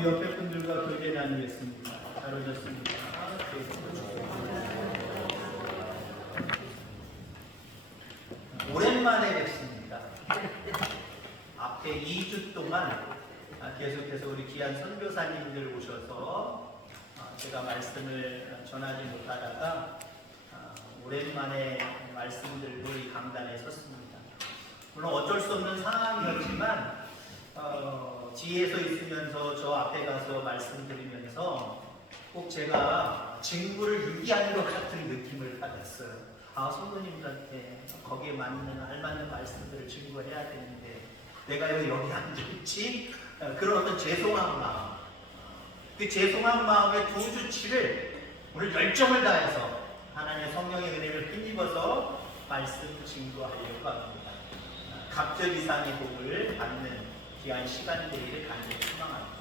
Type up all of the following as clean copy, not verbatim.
우리 옆에 분들과 교제 나누겠습니다. 잘 오셨습니다. 오랜만에 뵙습니다. 앞에 2주 동안 계속해서 우리 귀한 선교사님들 오셔서 제가 말씀을 전하지 못하다가 오랜만에 말씀들로 이 강단에 섰습니다. 물론 어쩔 수 없는 상황이었지만 뒤에서 있으면서 저 앞에 가서 말씀드리면서 꼭 제가 직무를 유기하는 것 같은 느낌을 받았어요. 성도님들한테 거기에 알맞는 말씀들을 증거해야 되는데 내가 왜 여기 앉아있지? 그런 어떤 죄송한 마음, 그 죄송한 마음의 두 주치를 오늘 열정을 다해서 하나님의 성령의 은혜를 힘입어서 말씀 증거하려고 합니다. 갑절 이상의 복을 받는 귀한 시간 되기를 간절히 소망합니다.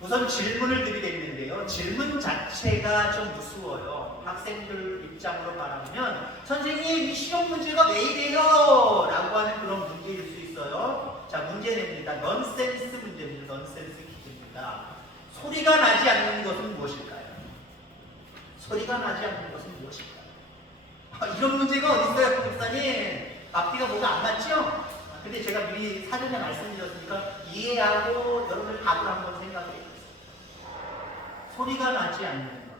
우선 질문을 드리겠는데요. 질문 자체가 좀 무서워요. 학생들 입장으로 바라보면 선생님 이 시험 문제가 왜 이래요? 라고 하는 그런 문제일 수 있어요. 자, 문제 냅니다. 넌센스 문제입니다. 넌센스 퀴즈입니다. 소리가 나지 않는 것은 무엇일까요? 소리가 나지 않는 것은 무엇일까요? 이런 문제가 어디 있어요, 목사님? 앞뒤가 뭐가 안 맞죠? 근데 제가 미리 사전에 말씀드렸으니까 이해하고 여러분들 답을 한번 생각해 보세요. 소리가 나지 않는 것.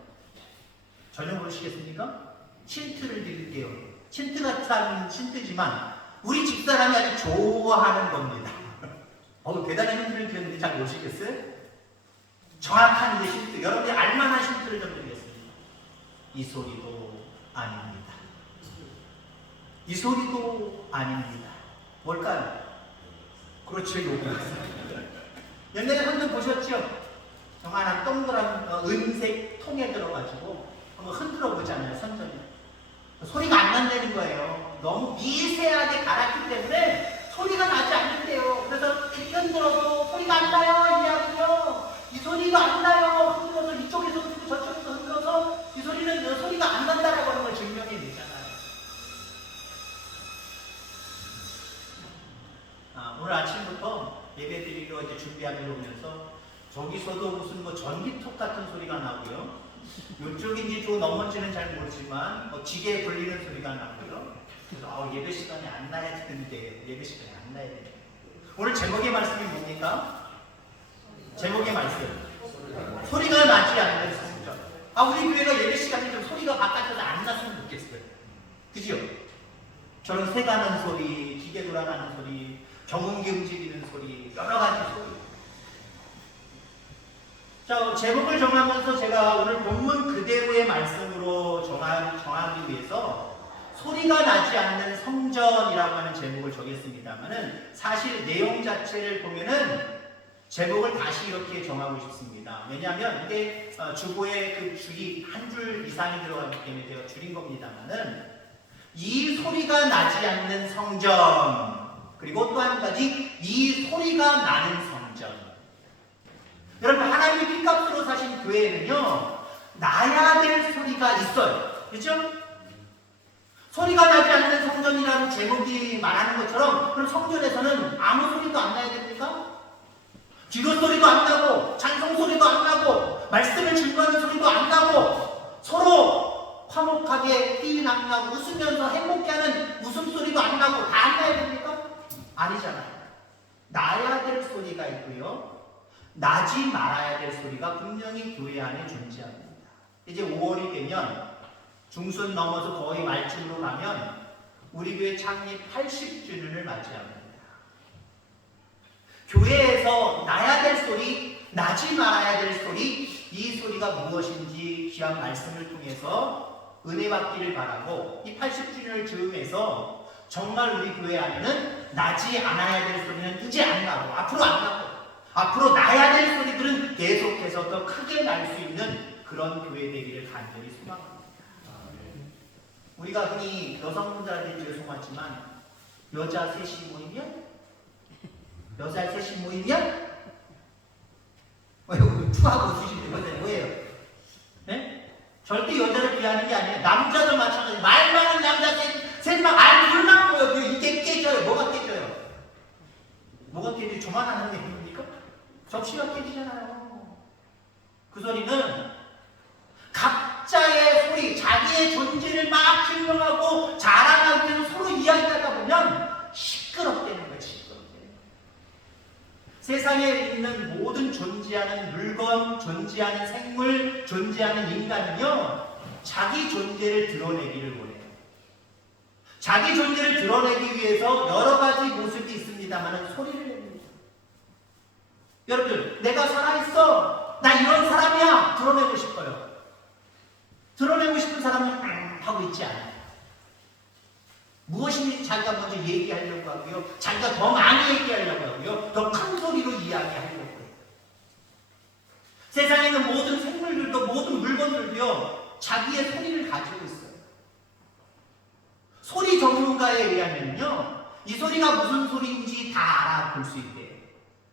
전혀 모르시겠습니까? 힌트를 드릴게요. 힌트 같은 힌트지만 우리 집사람이 아주 좋아하는 겁니다. 대단한 힌트를 드렸는데 잘 모르시겠어요? 정확한 힌트, 여러분들이 알만한 힌트를 좀 드리겠습니다. 이 소리도 아닙니다. 이 소리도 아닙니다. 뭘까요? 그렇죠, 요거. 옛날에 한번 보셨죠? 정말 동그란 은색 통에 들어가지고 한번 흔들어 보잖아요, 선전에. 소리가 안 난다는 거예요. 너무 미세하게 갈았기 때문에 소리가 나지 않는데요. 그래서 흔들어도 소리가 안 나요, 이야기요. 이 소리가 안 나요. 흔들어서 이쪽에서 흔들고 저쪽에서 흔들어서 이 소리는 소리가 안 난다라고 하는 걸 증명해 내잖아요. 오늘 아침부터 예배 드리러 이제 준비하러 오면서 저기서도 무슨 전기톱 같은 소리가 나고요. 이쪽인지 저 넘어지는 잘 모르지만 지게 불리는 소리가 나고요. 그래서 예배 시간에 안 나야 되는데 예배 시간에 안 나야 되는데 오늘 제목의 말씀이 뭡니까? 제목의 말씀. 소리가 나지 않는 성전. 우리 교회가 예배 시간에 좀 소리가 바깥에서 안 났으면 좋겠어요. 그죠? 저런 새 가는 소리, 기계 돌아가는 소리, 경운기 움직이는 소리, 여러 가지 소리. 자, 제목을 정하면서 제가 오늘 본문 그대로의 말씀으로 정하기 위해서 소리가 나지 않는 성전이라고 하는 제목을 정했습니다만은 사실 내용 자체를 보면은 제목을 다시 이렇게 정하고 싶습니다. 왜냐하면 이게 주보에 그 줄이 한 줄 이상이 들어가기 때문에 제가 줄인 겁니다만은 이 소리가 나지 않는 성전, 그리고 또 한 가지 이 소리가 나는 성전. 여러분, 하나님이 피값으로 사신 교회는요 나야 될 소리가 있어요. 그렇죠? 소리가 나지 않는 성전이라는 제목이 말하는 것처럼 그럼 성전에서는 아무 소리도 안 나야 됩니까? 기도 소리도 안 나고 찬송 소리도 안 나고 말씀을 증거하는 소리도 안 나고 서로 화목하게 희낙낙 웃으면서 행복해하는 웃음소리도 안 나고 다 안 나야 됩니까? 아니잖아요. 나야 될 소리가 있고요 나지 말아야 될 소리가 분명히 교회 안에 존재합니다. 이제 5월이 되면 중순 넘어서 거의 말쯤으로 가면 우리 교회 창립 80주년을 맞이합니다. 교회에서 나야 될 소리, 나지 말아야 될 소리, 이 소리가 무엇인지 귀한 말씀을 통해서 은혜 받기를 바라고 이 80주년을 즈음해서 정말 우리 교회 안에는 나지 않아야 될 소리는 이제 안 나고 앞으로 안 나고 앞으로 나야 될 소리들은 계속해서 더 크게 날 수 있는 그런 교회 되기를 간절히 소망합니다. 우리가 흔히 여성분들한테 죄송하지만 여자 셋이 모이면 투하고 웃으시는 뭐예요? 네? 절대 여자를 비하는 게 아니에요. 남자도 마찬가지. 말 많은 남자 셋만 둘만 모여. 이게 깨져요. 뭐가 깨져요? 뭐가 깨져요? 저만 하는 얘기입니까? 저 접시가 깨지잖아요. 그 소리는 각자의 소리, 자기의 존재를 막 증명하고 자랑하기 위해서 서로 이야기하다 보면 시끄럽다는 거예요. 세상에 있는 모든 존재하는 물건, 존재하는 생물, 존재하는 인간은요, 자기 존재를 드러내기를 원해요. 자기 존재를 드러내기 위해서 여러 가지 모습이 있습니다만 소리를 냅니다. 여러분들, 내가 살아있어. 나 이런 사람이야. 드러내고 싶어요. 드러내고 싶은 사람은 하고 있지 않아요. 무엇인지 자기가 먼저 얘기하려고 하고요. 자기가 더 많이 얘기하려고 하고요. 더 큰 소리로 이야기하려고 해요. 세상에 있는 모든 생물들도 모든 물건들도요. 자기의 소리를 가지고 있어요. 소리 전문가에 의하면요. 이 소리가 무슨 소리인지 다 알아볼 수 있대요.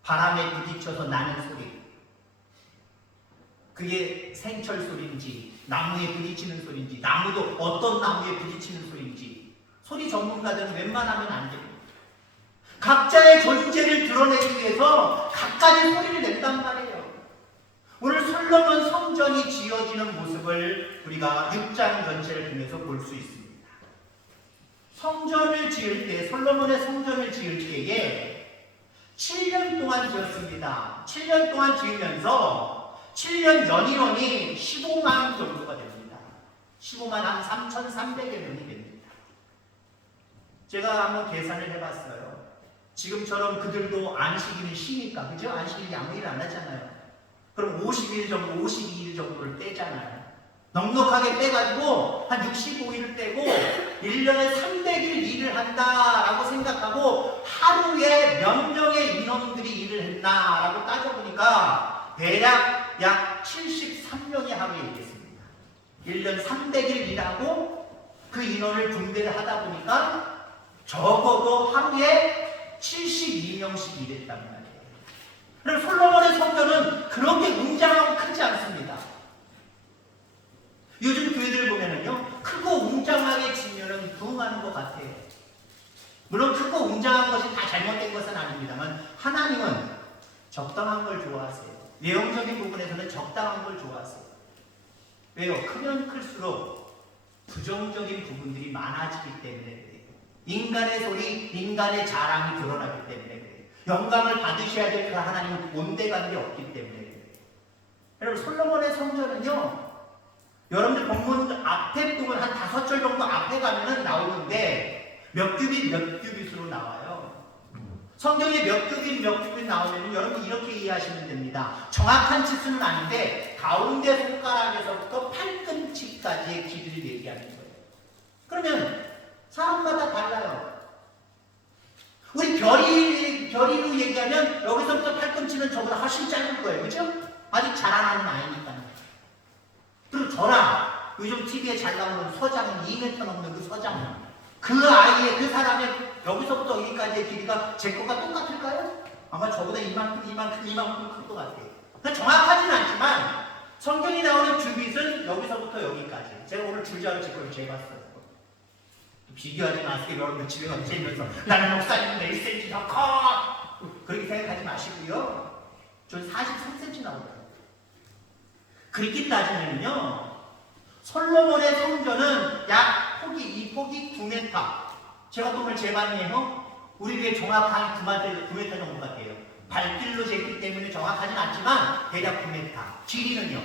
바람에 부딪혀서 나는 소리. 그게 생철 소리인지 나무에 부딪히는 소리인지 나무도 어떤 나무에 부딪히는 소리인지 소리 전문가들은 웬만하면 안 됩니다. 각자의 존재를 드러내기 위해서 각가지 소리를 낸단 말이에요. 오늘 솔로몬 성전이 지어지는 모습을 우리가 6장 전체를 통해서 볼 수 있습니다. 성전을 지을 때, 솔로몬의 성전을 지을 때에 7년 동안 지었습니다. 7년 동안 지으면서 7년 연인원이 15만 정도가 됩니다. 15만 한 3,300여 명이 됩니다. 제가 한번 계산을 해봤어요. 지금처럼 그들도 안식일이 쉬니까, 그죠? 안식일이 아무 일 안 하잖아요. 그럼 50일 정도, 52일 정도를 떼잖아요. 넉넉하게 빼가지고 한 65일을 떼고 1년에 300일 일을 한다라고 생각하고 하루에 몇 명의 인원들이 일을 했나라고 따져보니까 대략 약 73명이 하루에 일했습니다. 1년 300일 일하고 그 인원을 분배를 하다 보니까 적어도 하루에 72명씩 일했단 말이에요. 그럼 솔로몬의 성전은 그렇게 웅장하고 크지 않습니다. 요즘 교회들 보면은요, 크고 웅장하게 지면은 부흥하는 것 같아요. 물론 크고 웅장한 것이 다 잘못된 것은 아닙니다만 하나님은 적당한 걸 좋아하세요. 내용적인 부분에서는 적당한 걸 좋아하세요. 왜요? 크면 클수록 부정적인 부분들이 많아지기 때문에 그래요. 인간의 소리, 인간의 자랑이 드러나기 때문에 그래요. 영광을 받으셔야 될 그 하나님은 온데간데 없기 때문에 그래요. 여러분, 솔로몬의 성전은요, 여러분들 본문 앞에 부분 한 5절 정도 앞에 가면은 나오는데 몇 규빗 몇 규빗으로 나와요. 성경에 몇 규빗 몇 규빗 나오면 여러분 이렇게 이해하시면 됩니다. 정확한 치수는 아닌데 가운데 손가락에서부터 팔꿈치까지의 길이를 얘기하는 거예요. 그러면 사람마다 달라요. 우리 별이로 얘기하면 여기서부터 팔꿈치는 저보다 훨씬 짧은 거예요. 그죠? 아직 자라나는 아이니까요. 그리고 저랑 요즘 TV에 잘 나오는 서장은 2m 넘는 그 서장은 그 아이의 그 사람의 여기서부터 여기까지의 길이가 제 것과 똑같을까요? 아마 저보다 이만큼 클 것 같아요. 그러니까 정확하지는 않지만 성경이 나오는 규빗은 여기서부터 여기까지. 제가 오늘 줄자로 제 걸 재봤어요. 비교하지 마세요. 여러분들 집에 가서 재면서 나는 목사님보다 1cm 더 커! 그렇게 생각하지 마시고요. 전 43cm 나오더라고요. 그렇게 따지면요, 솔로몬의 성전은 약 이 폭이 9m. 제가 또 오늘 재봤네요. 우리 교회 정확한 9m 정도 같아요. 발길로 쟀기 때문에 정확하진 않지만 대략 9m. 길이는요,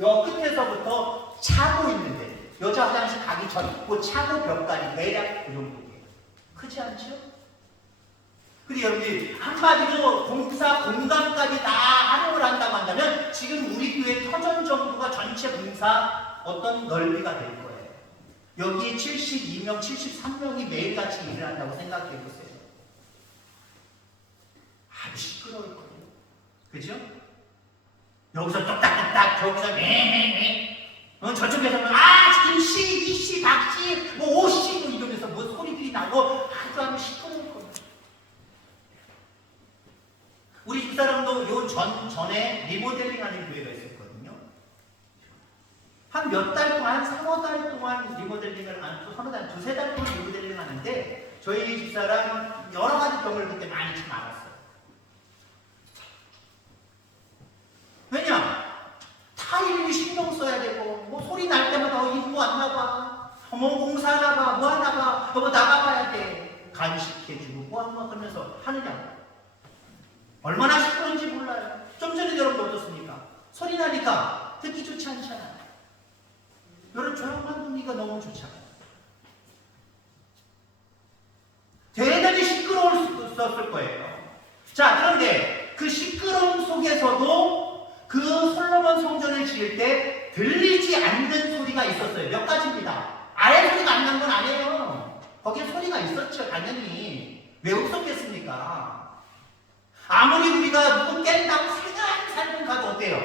요 끝에서부터 차고 있는데 여자 화장실 가기 전 그 차고 벽까지 대략 그 정도예요. 크지 않죠? 근데 여러분들 한마디로 공간까지 다 활용을 한다고 한다면 지금 우리 교회 터전 정도가 전체 공사 어떤 넓이가 될 거예요. 여기에 72명, 73명이 매일같이 일을 한다고 생각해 보세요. 아주 시끄러울 거예요. 그죠? 여기서 뚝딱뚝딱, 저기서 저쪽에서는 김씨, 이씨, 박씨, 뭐 오씨 뭐 이러면서 뭐 소리들이 나고 아주 시끄러울 거예요. 우리 집사람도 요 전에 리모델링하는 교회가 있었거든요. 한 몇 달 동안, 한 3-5달 동안 리모델링을 두세 달 동안 리모델링을 하는데 저희 집사람 여러 가지 병을 그때 많이 좀 알았어요. 어머 공사 나가 뭐 하다가 여보 나가봐야 돼. 간식해주고 뭐 하면서 하느냐. 얼마나 시끄러운지 몰라요. 좀 전에 여러분 어떻습니까? 소리 나니까 듣기 좋지 않잖아요. 여러분 조용한 분위기가 너무 좋잖아요. 대단히 시끄러웠을 거예요. 자, 그런데 그 시끄러움 속에서도 그 솔로몬 성전을 지을 때 들리지 않는 소리가 있었어요. 몇 가지입니다. 아예 소리가 안 난 건 아니에요. 거기에 소리가 있었죠, 당연히. 왜 없었겠습니까? 아무리 우리가 누구 깬다고 살금 가도 어때요?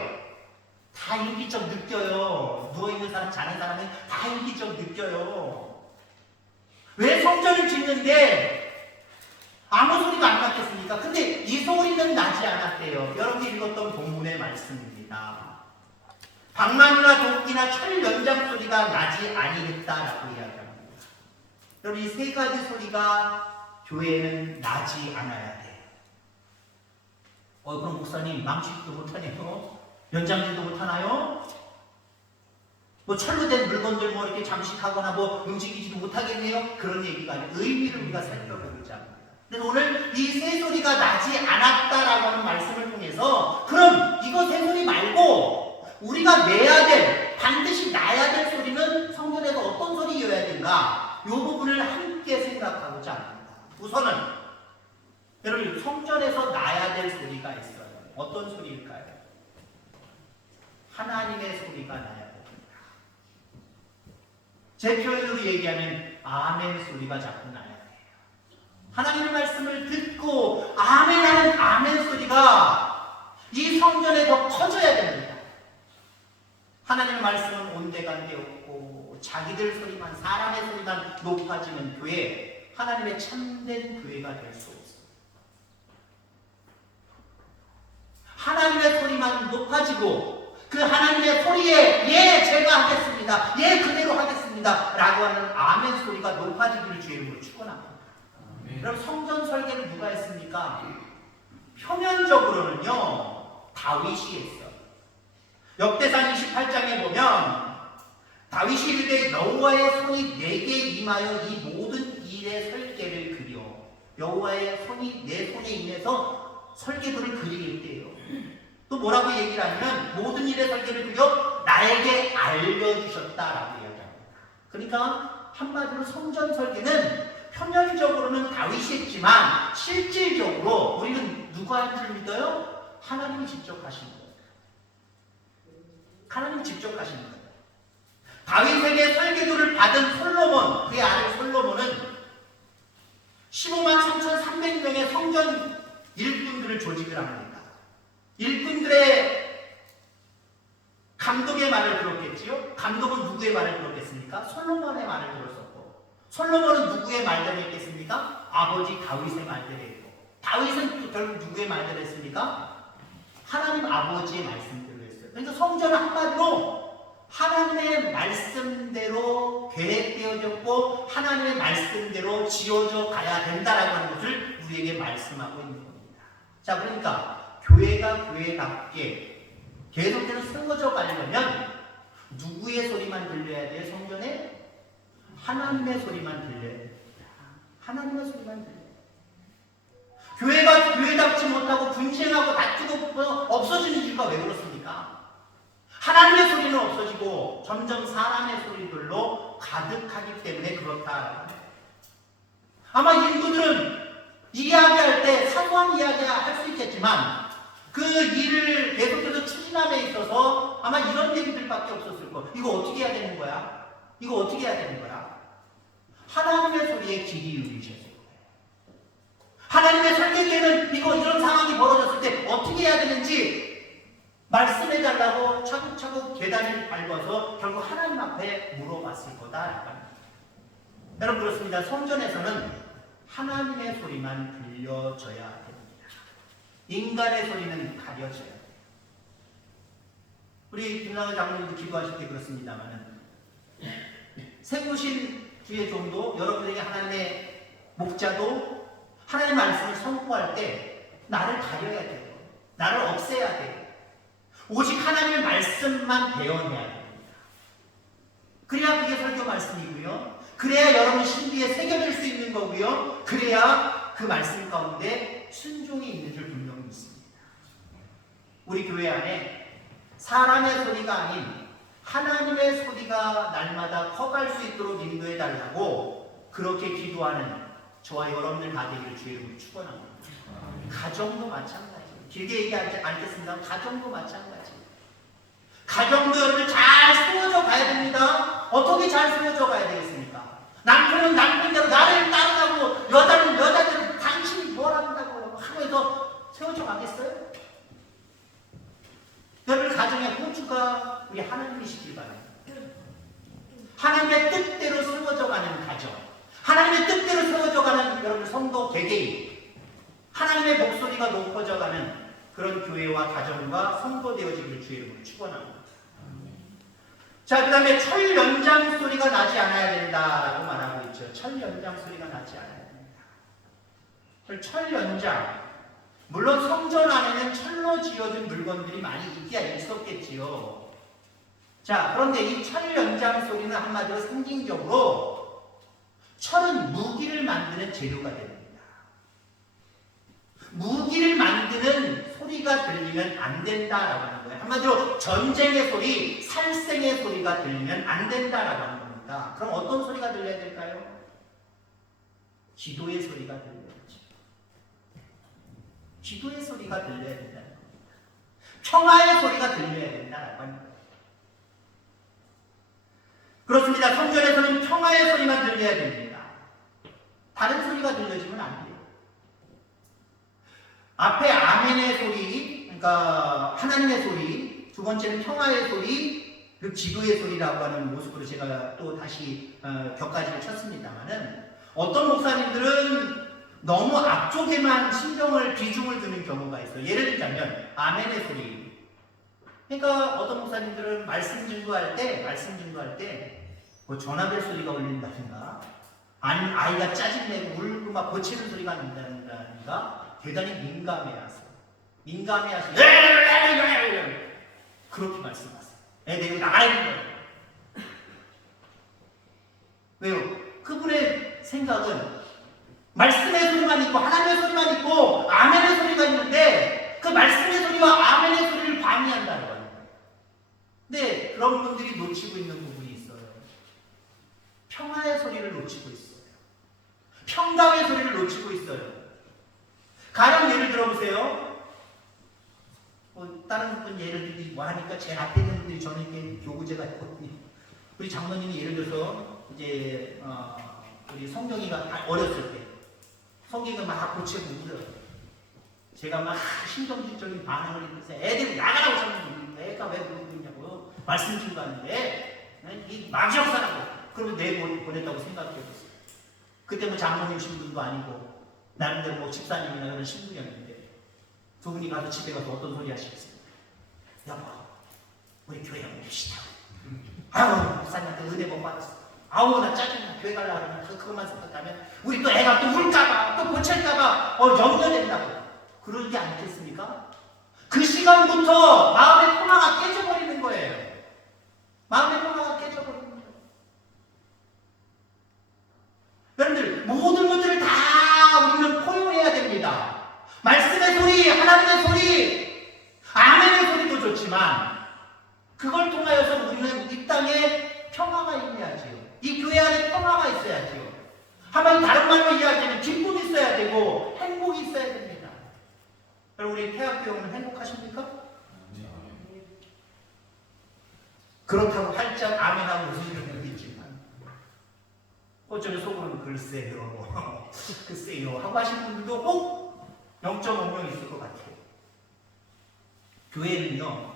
다 인기적 느껴요. 누워있는 사람, 자는 사람은 다 인기적 느껴요. 왜 성전을 짓는데 아무 소리가 안 났겠습니까? 근데 이 소리는 나지 않았대요. 여러분이 읽었던 본문의 말씀입니다. 방망이나 도끼나 철 연장 소리가 나지 아니했다라고 이야기합니다. 여러분 이 세 가지 소리가 교회에는 나지 않아야 돼요. 그럼 목사님 망치도 못하네요? 연장질도 못하나요? 뭐 철로 된 물건들 뭐 이렇게 장식하거나 뭐 움직이지도 못하겠네요? 그런 얘기가 아니라 의미를 우리가 살펴보자 합니다. 그래서 오늘 이 새소리가 나지 않았다라고 하는 말씀을 통해서 그럼 이거 새소리 말고 우리가 내야 될, 반드시 나야 될 소리는 성전에서 어떤 소리여야 된가? 이 부분을 함께 생각하고자 합니다. 우선은 여러분 성전에서 나야 될 소리가 있어요. 어떤 소리일까요? 하나님의 소리가 나야 됩니다. 제 표현으로 얘기하면 아멘 소리가 자꾸 나야 돼요. 하나님의 말씀을 듣고 아멘하는 아멘 소리가 이 성전에 더 커져야 됩니다. 하나님의 말씀은 온데간데 없고 자기들 소리만, 사람의 소리만 높아지는 교회, 하나님의 참된 교회가 될 수 없습니다. 하나님의 소리만 높아지고 그 하나님의 소리에 예 제가 하겠습니다, 예 그대로 하겠습니다 라고 하는 아멘 소리가 높아지기를 주의 이름으로 축원합니다. 여러분 성전 설계를 누가 했습니까? 표면적으로는요 다윗이 했어요. 역대상 28장에 보면 다윗이 이르되 여호와의 손이 내게 임하여 이 모든 일의 설계를 그려. 여호와의 손이 내 손에 임해서 설계도를 그리게 했대요. 또 뭐라고 얘기를 하냐면 모든 일의 설계를 그려 나에게 알려주셨다라고 이야기합니다. 그러니까 한마디로 성전 설계는 표면적으로는 다윗이 했지만 실질적으로 우리는 누가 한 줄 믿어요? 하나님이 직접 하신 거예요. 하나님이 직접 하신 거예요. 다윗에게 설계도를 받은 솔로몬, 그의 아들 솔로몬은 15만 3,300명의 성전 일꾼들을 조직을 합니다. 일꾼들의 감독의 말을 들었겠지요? 감독은 누구의 말을 들었겠습니까? 솔로몬의 말을 들었었고, 솔로몬은 누구의 말대로 했겠습니까? 아버지 다윗의 말대로 했고, 다윗은 또 결국 누구의 말대로 했습니까? 하나님 아버지의 말씀대로 했어요. 그러니까 성전은 한마디로 하나님의 말씀대로 계획되어졌고 하나님의 말씀대로 지어져 가야 된다라고 하는 것을 우리에게 말씀하고 있는 겁니다. 자, 그러니까 교회가 교회답게 계속해서 세워져 가려면 누구의 소리만 들려야 돼요? 성전에? 하나님의 소리만 들려야 돼요. 하나님의 소리만 들려야 돼요. 교회가 교회답지 못하고 분쟁하고 다투고 없어지는 이유가 왜 그렇습니까? 하나님의 소리는 없어지고 점점 사람의 소리들로 가득하기 때문에 그렇다. 아마 인구들은 이야기할 때 사소한 이야기 할 수 있겠지만 그 일을 계속해서 추진함에 있어서 아마 이런 얘기들밖에 없었을 거예요. 이거 어떻게 해야 되는 거야? 이거 어떻게 해야 되는 거야? 하나님의 소리에 귀 기울이셨어요. 하나님의 설계계는 이런 상황이 벌어졌을 때 어떻게 해야 되는지 말씀해달라고 차곡차곡 계단을 밟아서 결국 하나님 앞에 물어봤을 거다. 여러분 그렇습니다. 성전에서는 하나님의 소리만 들려져야 됩니다. 인간의 소리는 가려져야 돼요. 우리 김나은 장로님도 기도하실 때 그렇습니다만 세우신 주의 종도 여러분에게 하나님의 목자도 하나님의 말씀을 선포할 때 나를 가려야 돼요. 나를 없애야 돼요. 오직 하나님의 말씀만 대언해야 됩니다. 그래야 그게 설교 말씀이고요. 그래야 여러분 신비에 새겨질 수 있는 거고요. 그래야 그 말씀 가운데 순종이 있는 줄 분명히 믿습니다. 우리 교회 안에 사람의 소리가 아닌 하나님의 소리가 날마다 커갈 수 있도록 인도해 달라고 그렇게 기도하는 저와 여러분들 다 되기를 주의 이름으로 축원합니다. 가정도 마찬가지예요. 길게 얘기하지 않겠습니다. 가정도 마찬가지예요. 가정도 여러분 잘 세워져 가야 됩니다. 어떻게 잘 세워져 가야 되겠습니까? 남편은 남편대로 나를 따르라고, 여자는 여자대로 당신이 뭘 한다고 하면서 세워져 가겠어요? 여러분 가정의 호주가 우리 하나님이시길 바랍니다. 하나님의 뜻대로 세워져 가는 가정, 하나님의 뜻대로 세워져 가는 여러분 성도 개개인, 하나님의 목소리가 높아져 가는 그런 교회와 가정과 성도 되어지기를 주의 이름으로 축원합니다. 자, 그 다음에 철 연장 소리가 나지 않아야 된다라고 말하고 있죠. 철 연장 소리가 나지 않아야 된다. 철 연장. 물론 성전 안에는 철로 지어진 물건들이 많이 있었겠지요. 자, 그런데 이 철 연장 소리는 한마디로 상징적으로 철은 무기를 만드는 재료가 됩니다. 무기를 만드는 소리가 들리면 안 된다라고 하는 거예요. 한마디로 전쟁의 소리, 살생의 소리가 들리면 안 된다라고 하는 겁니다. 그럼 어떤 소리가 들려야 될까요? 기도의 소리가 들려야죠. 기도의 소리가 들려야 된다는 겁니다. 평화의 소리가 들려야 된다라고 하는 거예요. 그렇습니다. 성전에서는 평화의 소리만 들려야 됩니다. 다른 소리가 들려지면 안 돼요. 앞에 아멘의 소리, 그러니까 하나님의 소리, 두 번째는 평화의 소리, 그리고 기도의 소리라고 하는 모습으로 제가 또 다시 격가지를 쳤습니다만은 어떤 목사님들은 너무 앞쪽에만 비중을 두는 경우가 있어요. 예를 들자면 아멘의 소리. 그러니까 어떤 목사님들은 말씀 증거할 때 뭐 전화벨 소리가 울린다든가, 아니면 아이가 짜증내고 울고 막 고치는 소리가 난다든가 대단히 민감해하세요. 그렇게 말씀하세요. 내가 나가야 되는 거예요. 왜요? 그분의 생각은 말씀의 소리만 있고 하나님의 소리만 있고 아멘의 소리가 있는데 그 말씀의 소리와 아멘의 소리를 방해한다는 거예요. 근데 그런 분들이 놓치고 있는 부분이 있어요. 평화의 소리를 놓치고 있어요. 평강의 소리를 놓치고 있어요. 가령 예를 들어보세요. 다른 분 예를 들기 뭐 하니까 제일 앞에 있는 분들이 저는 이렇게 교구제가 있거든요. 우리 장로님이 예를 들어서 이제 우리 성경이가 어렸을 때 성경을 막 고치고 울어요. 제가 막 신경질적인 반응을 하면서 애들이 나가라고 하는 애가 왜 그러고 있냐고요. 말씀 증거하는데 이 마지역사라고. 그러면 내 보냈다고 생각해보세요. 그때 뭐 장로님 신분도 아니고 나름대로 뭐 집사님이나 그런 신분이었는데 두 분이 가서 집에 가서 어떤 소리 하시겠습니까? 여보, 우리 교회 옮깁시다. 아우, 목사님한테 은혜 못 받았어. 아우, 나 짜증나. 교회 가려고 하면 그것만 생각하면 우리 또 애가 또 울까봐 또 고칠까봐 염려된다고 그러지 않겠습니까? 그 시간부터 마음의 평화가 깨져버리는 거예요. 마음의 평화가 깨져버리는 거예요. 여러분들 모든 것들을 다 우리는 포용해야 됩니다. 말씀의 소리, 하나님의 소리, 아멘의 소리도 좋지만 그걸 통하여서 우리는 이 땅에 평화가 있어야지요. 이 교회 안에 평화가 있어야지요. 한마디 다른 말로 이야기하면 기쁨이 있어야 되고 행복이 있어야 됩니다. 여러분 우리 태학교회는 행복하십니까? 그렇다고 활짝 아멘하고 웃으시는 분도 있지만 어쩌면 속으로는 글쎄요 하고 하시는 분들도 꼭 0.5명 있을 것 같아요. 교회는요,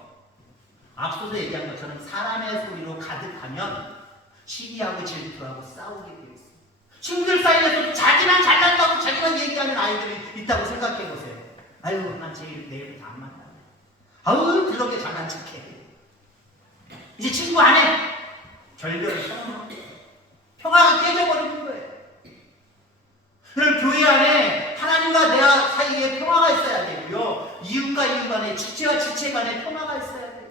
앞서서 얘기한 것처럼 사람의 소리로 가득하면 시기하고 질투하고 싸우게 되어 있습니다. 친구들 사이에서 자기만 잘났다고 자기만 얘기하는 아이들이 있다고 생각해 보세요. 아유, 난 내일부터 안 만나네. 아유, 그렇게 잘난 척해. 이제 친구 안 해. 결별을 하는 거예요. 평화가 깨져버리는 거예요. 그럼 교회 안에 하나님과 내 사이에 평화가 있어야 되고요. 이웃과 이웃 간에, 지체와 지체 간에 평화가 있어야 돼요.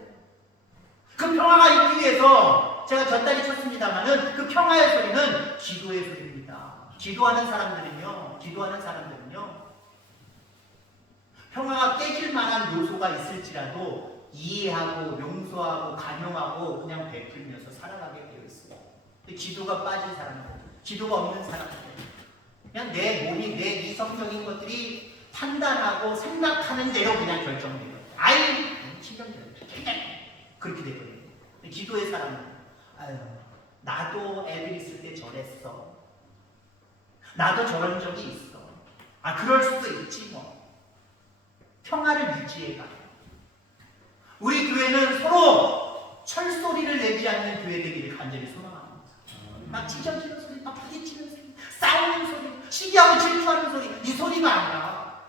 그 평화가 있기 위해서 제가 곁다리 쳤습니다만은 그 평화의 소리는 기도의 소리입니다. 기도하는 사람들은요, 평화가 깨질 만한 요소가 있을지라도 이해하고 용서하고 간용하고 그냥 베풀면서 살아가게 되어 있어요. 근데 기도가 빠진 사람들, 기도가 없는 사람들, 그냥 내 몸이 내 이성적인 것들이 판단하고 생각하는 대로 그냥 결정돼요. 아이, 신경질 그렇게 되거든요. 기도의 사람은 아유, 나도 애들 있을 때 저랬어. 나도 저런 적이 있어. 아, 그럴 수도 있지 뭐. 평화를 유지해가. 우리 교회는 서로 철소리를 내지 않는 교회 되기를 간절히 소망합니다. 막 찢어지는 소리, 막 부딪히는 소리, 싸우는 소리, 시기하고 질투하는 소리, 이 소리가 아니라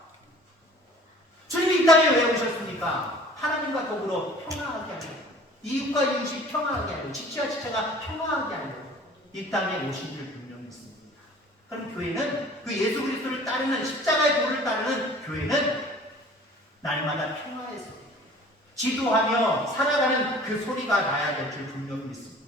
주님이 이 땅에 왜 오셨습니까? 하나님과 더불어 평화하게 하려고, 이웃과 이웃이 평화하게 하려고, 지체와 지체가 평화하게 하려고 이 땅에 오신 줄 분명히 있습니다. 그럼 교회는 그 예수 그리스도를 따르는, 십자가의 도를 따르는 교회는 날마다 평화의 소리, 기도하며 살아가는 그 소리가 나야 될 줄 분명히 믿습니다.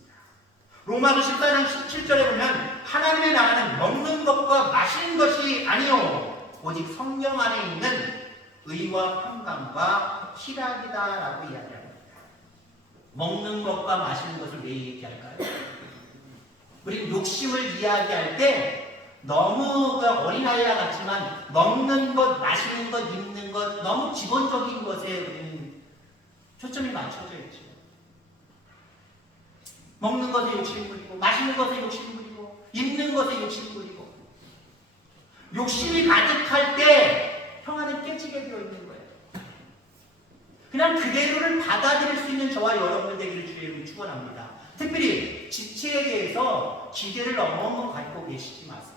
로마서 14장 17절에 보면 하나님의 나라는 먹는 것과 마시는 것이 아니요 오직 성령 안에 있는 의와 평강과 희락이다라고 이야기합니다. 먹는 것과 마시는 것을 왜 얘기할까요? 우리 욕심을 이야기할 때 너무 어린아이와 같지만 먹는 것, 마시는 것, 입는 것, 너무 기본적인 것에 우리는 초점이 맞춰져 있죠. 먹는 것에 욕심 부리고, 마시는 것에 욕심 부리고, 입는 것에 욕심 부리고, 욕심이 가득할 때 평화는 깨지게 되어 있는 거예요. 그냥 그대로를 받아들일 수 있는 저와 여러분들 되기를 주의 이름으로 축원합니다. 특별히 지체에 대해서 기대를 너무 갖고 계시지 마세요.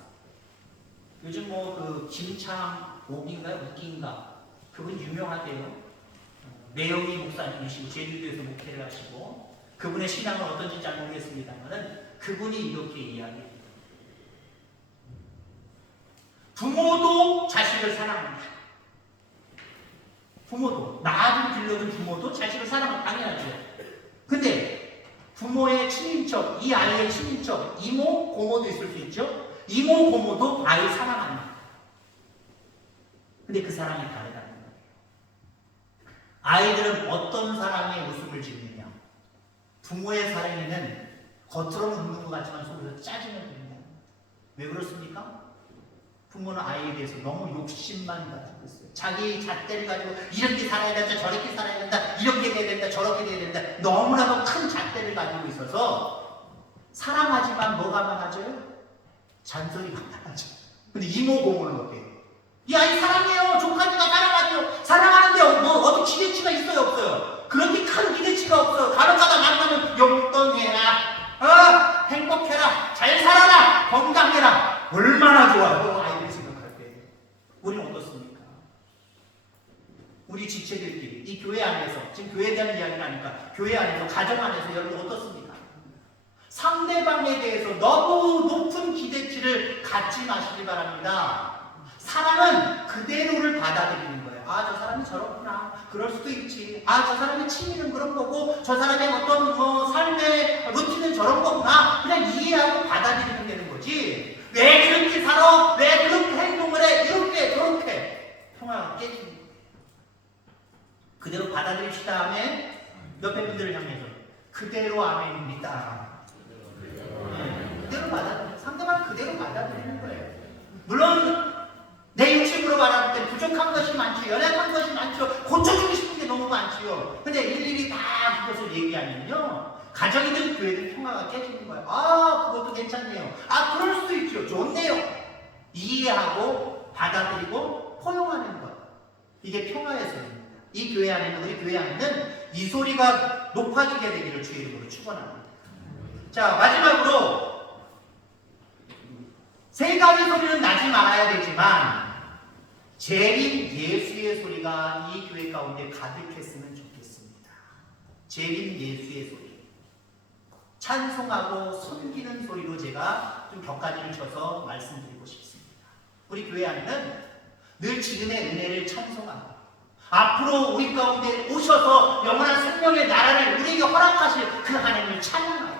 요즘 뭐 그 김창 옥인가요? 옥인가? 그분 유명하대요. 매영이 목사님이시고 제주도에서 목회를 하시고 그분의 신앙은 어떤지 잘 모르겠습니다만은 그분이 이렇게 이야기해요. 부모도 자식을 사랑합니다. 부모도, 낳아준 길러준 부모도 자식을 사랑하면 당연하죠. 근데 부모의 친인척, 이 아이의 친인척, 이모, 고모도 있을 수 있죠. 이모, 고모도 아이를 사랑합니다. 근데 그 사랑이 다르다는 거예요. 아이들은 어떤 사랑에 웃음을 짓느냐. 부모의 사랑에는 겉으로는 웃는 것 같지만 속에서 짜증을 냅니다. 왜 그렇습니까? 부모는 아이에 대해서 너무 욕심만 가지고 있어요. 자기 잣대를 가지고 이렇게 살아야 된다, 저렇게 살아야 된다, 이렇게 돼야 된다, 저렇게 돼야 된다. 너무나도 큰 잣대를 가지고 있어서 사랑하지만 뭐가 많아져요? 잔소리가 많아져. 근데 이모 고모는 어때요? 이 아이 사랑해요. 조카니까 사랑하죠. 사랑하는데 뭐 어디 기대치가 있어요, 없어요? 그렇게 큰 기대치가 없어요. 간혹가다 만나면 용돈해라, 행복해라, 잘 살아라, 건강해라. 얼마나 좋아요, 아이들 생각할 때. 우리는 어떻습니까? 우리 지체들끼리 이 교회 안에서, 지금 교회에 대한 이야기를 하니까 교회 안에서, 가정 안에서 여러분 어떻습니까? 상대방에 대해서 너무 높은 기대치를 갖지 마시기 바랍니다. 사랑은 그대로를 받아들이는 거예요. 아, 저 사람이 저렇구나. 그럴 수도 있지. 아, 저 사람의 취미는 그런 거고, 저 사람의 어떤 삶의 루틴은 저런 거구나. 그냥 이해하고 받아들이면 되는 거지. 왜 그렇게 살아? 왜 그렇게 행동을 해? 이렇게 저렇게 평화가 깨지는 거예요. 그대로 받아들입시다. 아멘. 옆에 분들을 향해서 그대로 아멘입니다. 그대로 받아들여요. 상대방 그대로 받아들이는 거예요. 물론 내 욕심으로 말할 때 부족한 것이 많죠. 연약한 것이 많죠. 고쳐주고 싶은 게 너무 많지요. 근데 일일이 다 그것을 얘기하면요, 가정이든 교회든 평화가 깨지는 거예요. 아, 그것도 괜찮네요. 아, 그럴 수도 있죠. 좋네요. 이해하고 받아들이고 포용하는 것, 이게 평화의 소리입니다. 이 교회 안에는, 우리 교회 안에는 이 소리가 높아지게 되기를 주의 이름으로 축원합니다. 자, 마지막으로 세 가지 소리는 나지 말아야 되지만 재림 예수의 소리가 이 교회 가운데 가득했으면 좋겠습니다. 재림 예수의 소리, 찬송하고 섬기는 소리로 제가 좀 격가지를 쳐서 말씀드리고 싶습니다. 우리 교회 안에는 늘 지금의 은혜를 찬송하고 앞으로 우리 가운데 오셔서 영원한 생명의 나라를 우리에게 허락하실 그 하나님을 찬양하고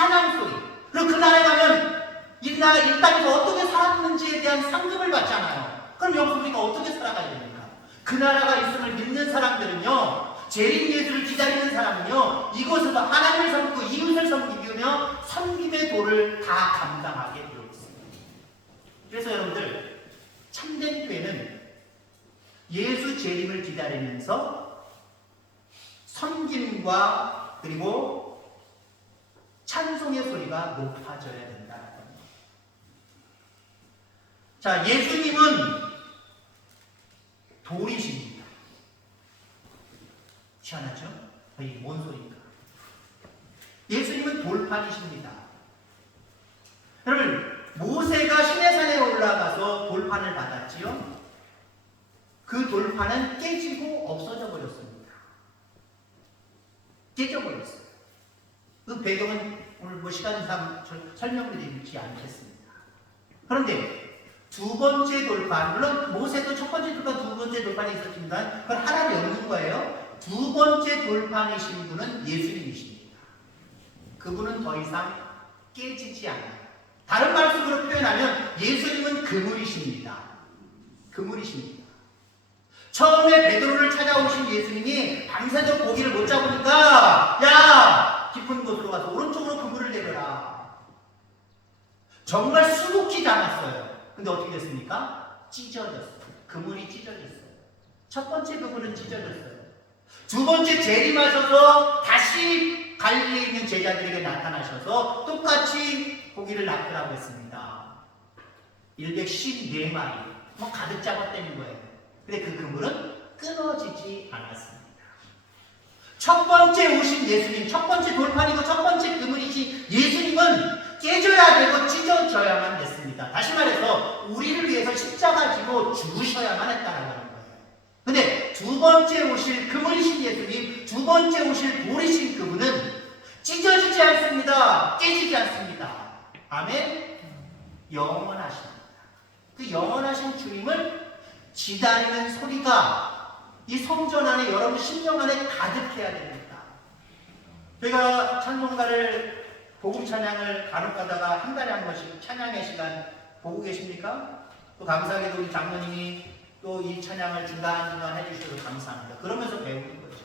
찬양 소리. 그리고 그 나라에 가면 이 땅에서 어떻게 살았는지에 대한 상급을 받잖아요. 그럼 여기서 우리가 어떻게 살아가야 됩니까? 그 나라가 있음을 믿는 사람들은요, 재림 예수를 기다리는 사람은요, 이곳에서 하나님을 섬기고 이웃을 섬기며 섬김의 도를 다 감당하게 되어 있습니다. 그래서 여러분들, 참된 교회는 예수 재림을 기다리면서 섬김과 그리고 찬송의 소리가 높아져야 된다는 겁니다. 자, 예수님은 돌이십니다. 희한하죠? 이게 뭔 소리인가? 예수님은 돌판이십니다. 여러분, 모세가 시내산에 올라가서 돌판을 받았지요? 그 돌판은 깨지고 없어져 버렸습니다. 깨져버렸어요. 그 배경은 오늘 시간상 설명드리지 않겠습니다. 그런데 두 번째 돌판, 물론 모세도 첫 번째 돌판, 두 번째 돌판이 있었지만 그건 하나를 엮는 거예요. 두 번째 돌판이신 분은 예수님이십니다. 그분은 더 이상 깨지지 않아요. 다른 말씀으로 표현하면 예수님은 그물이십니다. 그물이십니다. 처음에 베드로를 찾아오신 예수님이 밤새도록 고기를 못 잡으니까 야! 깊은 곳으로 가서 오른쪽으로 그물을 내려라. 정말 수북히 잡았어요. 근데 어떻게 됐습니까? 찢어졌어요. 그물이 찢어졌어요. 첫 번째 그물은 찢어졌어요. 두 번째 재림하셔서 다시 갈릴리에 있는 제자들에게 나타나셔서 똑같이 고기를 낚으라고 했습니다. 114마리 가득 잡았다는 거예요. 근데 그 그물은 끊어지지 않았습니다. 첫 번째 오신 예수님, 첫 번째 돌판이고 첫 번째 그물이신 예수님은 깨져야 되고 찢어져야만 됐습니다. 다시 말해서 우리를 위해서 십자가 지고 죽으셔야만 했다는 거예요. 근데 두 번째 오실 그물이신 예수님, 두 번째 오실 돌이신 그분은 찢어지지 않습니다. 깨지지 않습니다. 아멘? 영원하십니다. 그 영원하신 주님을 기다리는 소리가 이 성전 안에 여러분 심령 안에 가득해야 됩니다. 저희가 찬송가를 복음 찬양을 간혹 가다가 한 달에 한 번씩 찬양의 시간 보고 계십니까? 또 감사하게도 우리 장로님이 또 이 찬양을 중간중간 해주셔서 감사합니다. 그러면서 배우는 거죠.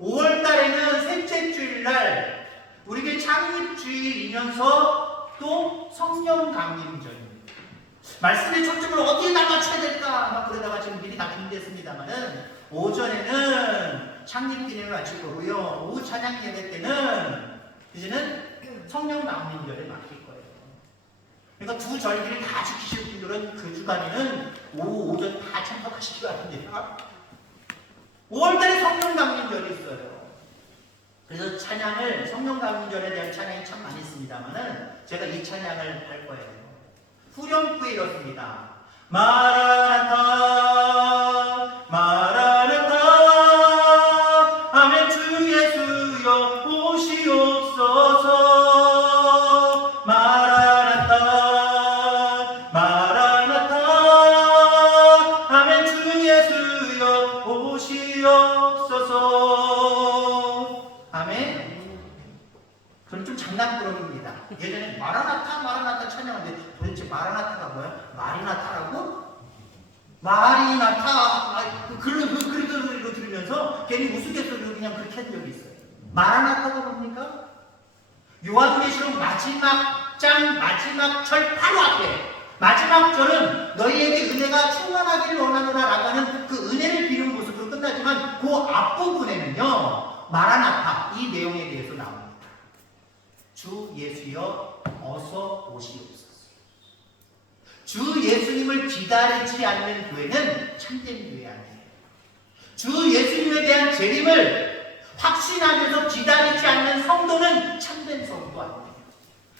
5월 달에는 셋째 주일날 우리에게 창립주일이면서 또 성령 강림절입니다. 말씀의 초점을 어디에다 맞춰야 될까? 막 그러다가 지금 미리 다 준비했습니다만은 오전에는 창립기념을 마칠 거고요. 오후 찬양 예배 때는 이제는 성령 강림절에 맡길 거예요. 그러니까 두 절기를 다 지키실 분들은 그 주간에는 오후, 오전 다 참석하시기 바랍니다. 5월달에 성령 강림절이 있어요. 그래서 찬양을, 성령 강림절에 대한 찬양이 참 많이 있습니다만은 제가 이 찬양을 할 거예요. 후렴구에 이렇습니다. 마라나타 마라나타 아멘 주 예수여 오시옵소서. 마라나타 마라나타 아멘 주 예수여 오시옵소서. 아멘. 저는 좀 장난꾸러기입니다. 예전에 마라나타 마라나타 찬양하는데 도대체 마라나타가 뭐야? 마리나타라고? 마리나타 그런 소리로 들으면서 괜히 우스갯소리로 그냥 그렇게 한 적이 있어요. 마라나타가 뭡니까? 요한계시록 마지막 장 마지막 절 바로 앞에 마지막 절은 너희에게 은혜가 충만하기를 원하노라 라고 하는 그 은혜를 비는 모습으로 끝나지만 그 앞부분에는요 마라나타 이 내용에 대해서 나옵니다. 주 예수여 어서 오시옵소서. 주 예수님을 기다리지 않는 교회는 참된 교회 아니에요. 주 예수님에 대한 재림을 확신하면서 기다리지 않는 성도는 참된 성도 아니에요.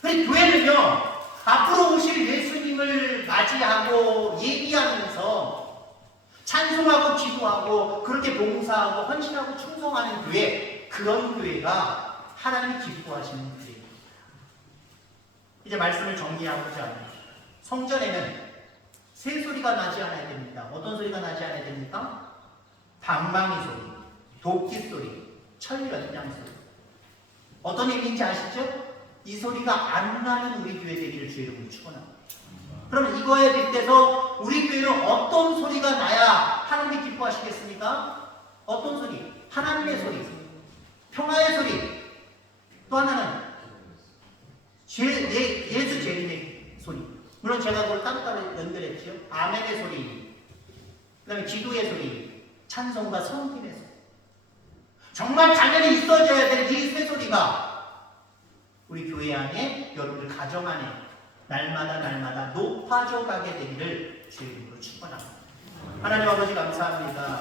그래서 교회는요 앞으로 오실 예수님을 맞이하고 예비하면서 찬송하고 기도하고 그렇게 봉사하고 헌신하고 충성하는 교회, 그런 교회가 하나님이 기뻐하시는 교회입니다. 이제 말씀을 정리하고자 합니다. 성전에는 새 소리가 나지 않아야 됩니다. 어떤 소리가 나지 않아야 됩니까? 방망이 소리, 도끼 소리, 철 연장 소리. 어떤 의미인지 아시죠? 이 소리가 안 나는 우리 교회 되기를 주의 이름으로 축원합니다. 그럼 이거에 빗대서 우리 교회는 어떤 소리가 나야 하나님이 기뻐하시겠습니까? 어떤 소리? 하나님의 소리, 평화의 소리. 또 하나는 예수 재림의 소리. 물론 제가 그걸 따로따로 연결했죠. 아멘의 소리, 그 다음에 기도의 소리, 찬송과 성김의 소리. 정말 당연히 있어져야 될 이 세 소리가 우리 교회 안에, 여러분들 가정 안에 날마다 높아져 가게 되기를 주의 이름으로 축원합니다. 하나님 아버지 감사합니다.